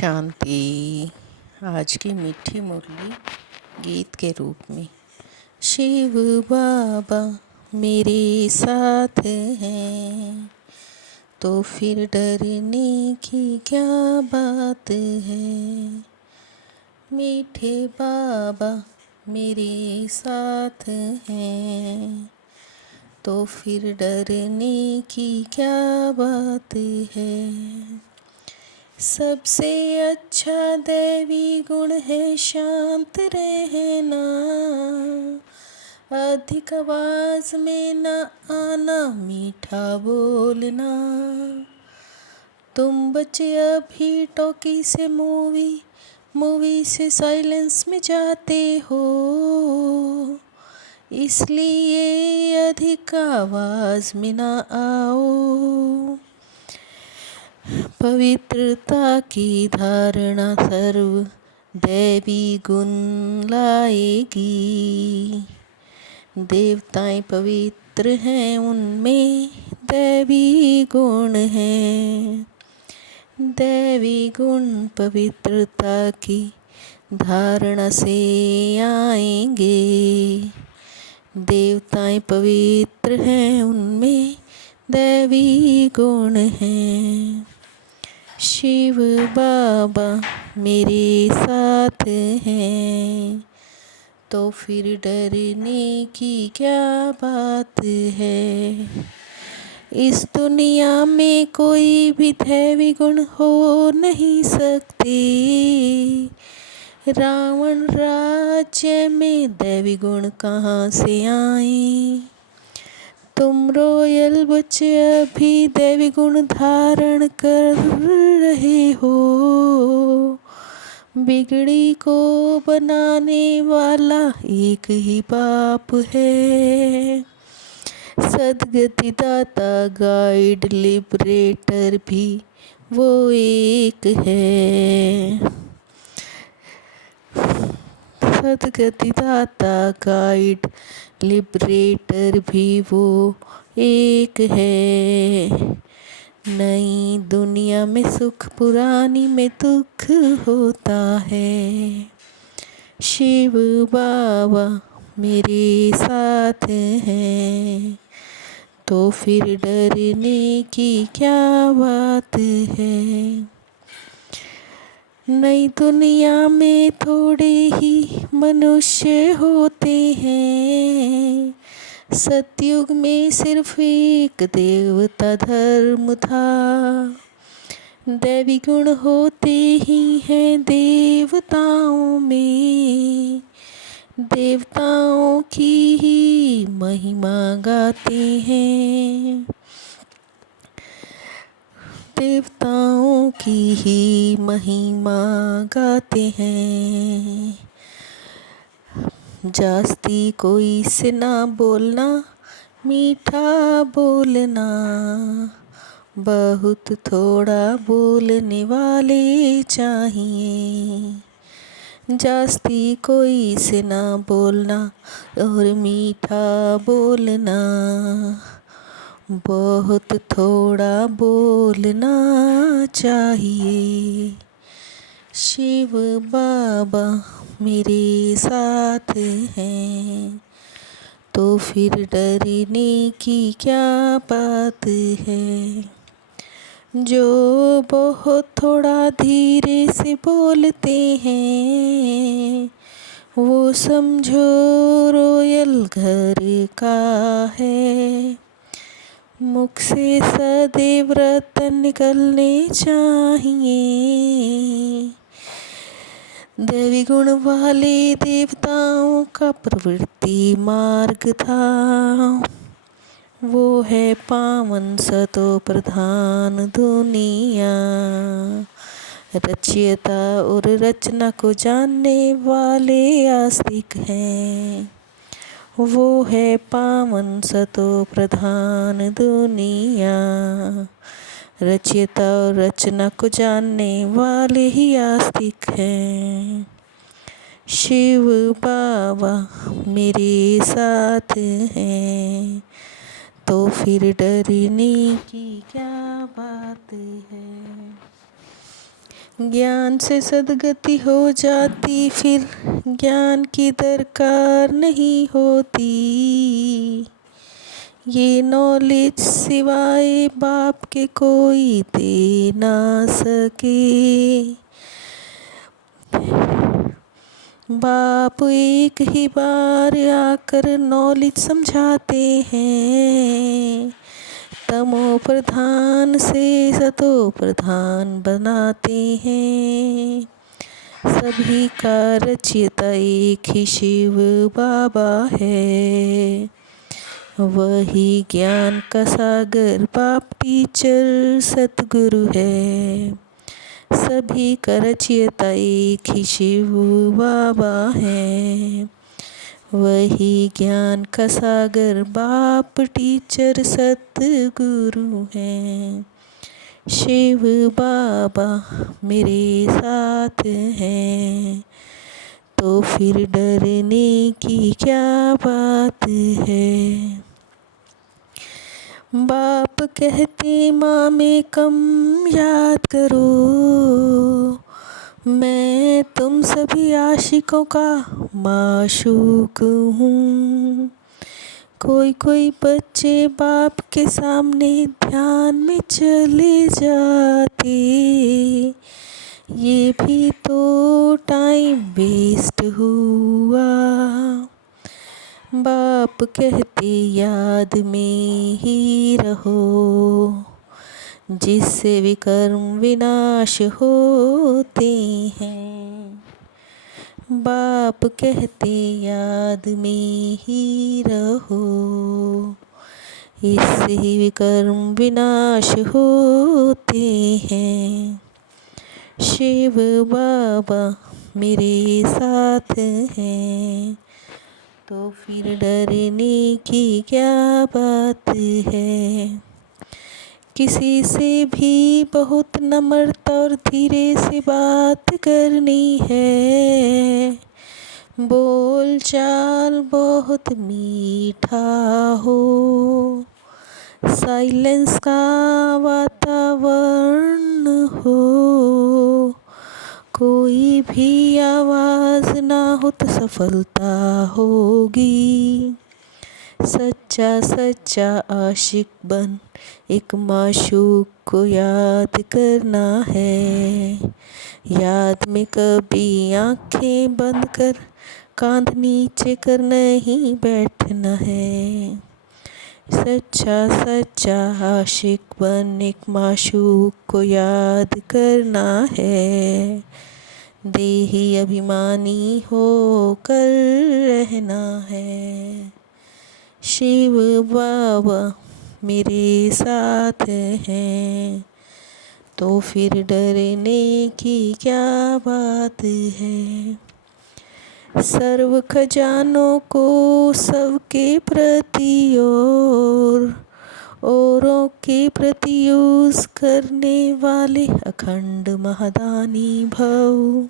शांति। आज की मीठी मुरली गीत के रूप में। शिव बाबा मेरे साथ हैं तो फिर डरने की क्या बात है। मीठे बाबा मेरे साथ हैं तो फिर डरने की क्या बात है। सबसे अच्छा दैवी गुण है शांत रहना, अधिक आवाज में न आना, मीठा बोलना। तुम बच्चे अभी टॉकी से मूवी से साइलेंस में जाते हो, इसलिए अधिक आवाज में न आओ। पवित्रता की धारणा सर्व दैवी गुण लाएगी। देवताएं पवित्र हैं, उनमें दैवी गुण हैं। दैवी गुण पवित्रता की धारणा से आएंगे। देवताएं पवित्र हैं, उनमें दैवी गुण हैं। शिव बाबा मेरे साथ हैं तो फिर डरने की क्या बात है। इस दुनिया में कोई भी दैवी गुण हो नहीं सकते। रावण राज्य में दैवी गुण कहाँ से आए। तुम रॉयल बच्चे अभी दैवी गुण धारण कर रहे हो। बिगड़ी को बनाने वाला एक ही बाप है। सद्गति दाता गाइड लिबरेटर भी वो एक है। सद्गति दाता गाइड लिबरेटर भी वो एक है। नई दुनिया में सुख, पुरानी में दुख होता है। शिव बाबा मेरे साथ हैं तो फिर डरने की क्या बात है। नई दुनिया में थोड़े ही मनुष्य होते हैं। सतयुग में सिर्फ एक देवता धर्म था। दैवी गुण होते ही हैं देवताओं में। देवताओं की ही महिमा गाते हैं। देवताओं की ही महिमा गाते हैं। जास्ती कोई से ना बोलना, मीठा बोलना। बहुत थोड़ा बोलने वाले चाहिए। जास्ती कोई से ना बोलना और मीठा बोलना। बहुत थोड़ा बोलना चाहिए। शिव बाबा मेरे साथ हैं तो फिर डरने की क्या बात है। जो बहुत थोड़ा धीरे से बोलते हैं, वो समझो रॉयल घर का है। मुख से सदैव रतन निकलने चाहिए। दैवी गुण वाले देवताओं का प्रवृत्ति मार्ग था। वो है पावन सतो प्रधान दुनिया। रचयिता और रचना को जानने वाले आस्तिक हैं। वो है पावन सतो प्रधान दुनिया। रचयिता और रचना को जानने वाले ही आस्तिक हैं। शिव बाबा मेरे साथ हैं तो फिर डरने की क्या बात है। ज्ञान से सद्गति हो जाती, फिर ज्ञान की दरकार नहीं होती। ये नॉलेज सिवाय बाप के कोई दे ना सके। बाप एक ही बार आकर नॉलेज समझाते हैं, तमो प्रधान से सतो प्रधान बनाते हैं। सभी का रचयिता एक ही शिव बाबा है, वही ज्ञान का सागर बाप टीचर सतगुरु है। सभी का रचयिता एक ही शिव बाबा है, वही ज्ञान का सागर बाप टीचर सतगुरु है। शिव बाबा मेरे साथ हैं, तो फिर डरने की क्या बात है। बाप कहते माँ में कम याद करो, मैं तुम सभी आशिकों का माशूक हूँ। कोई कोई बच्चे बाप के सामने ध्यान में चले जाते, ये भी तो टाइम वेस्ट हुआ। बाप कहते याद में ही रहो, जिससे विकर्म विनाश होते हैं। बाप कहते याद में ही रहो, इससे ही विकर्म विनाश होते हैं। शिव बाबा मेरे साथ हैं, तो फिर डरने की क्या बात है। किसी से भी बहुत नम्रता और धीरे से बात करनी है। बोल चाल बहुत मीठा हो, साइलेंस का वातावरण हो, कोई भी आवाज़ ना हो तो सफलता होगी। सच्चा सच्चा आशिक बन एक माशूक को याद करना है। याद में कभी आंखें बंद कर कांध नीचे कर नहीं बैठना है। सच्चा सच्चा आशिक बन एक माशूक को याद करना है। देही अभिमानी होकर रहना है। शिव बाबा मेरे साथ हैं, तो फिर डरने की क्या बात है। सर्व खजानों को सबके प्रति औरों के प्रति यूज करने वाले अखंड महादानी भव।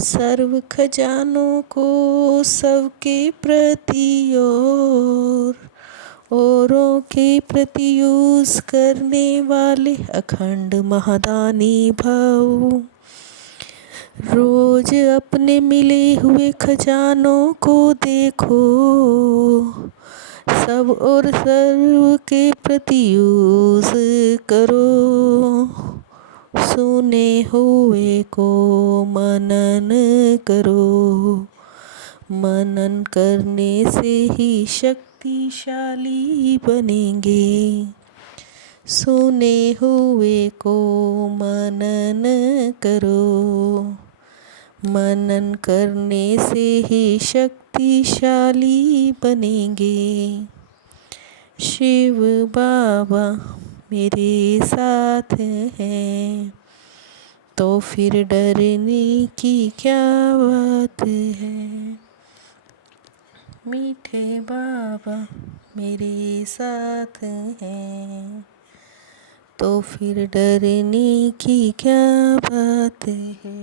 सर्व खजानों को सबके प्रति औरों के प्रति यूज करने वाले अखंड महादानी भव। रोज अपने मिले हुए खजानों को देखो, सब और सर्व के प्रति यूज करो। सुने हुए को मनन करो, मनन करने से ही शक्तिशाली बनेंगे। सुने हुए को मनन करो, मनन करने से ही शक्तिशाली बनेंगे। शिव बाबा मेरे साथ हैं, तो फिर डरने की क्या बात है। मीठे बाबा मेरे साथ हैं, तो फिर डरने की क्या बात है।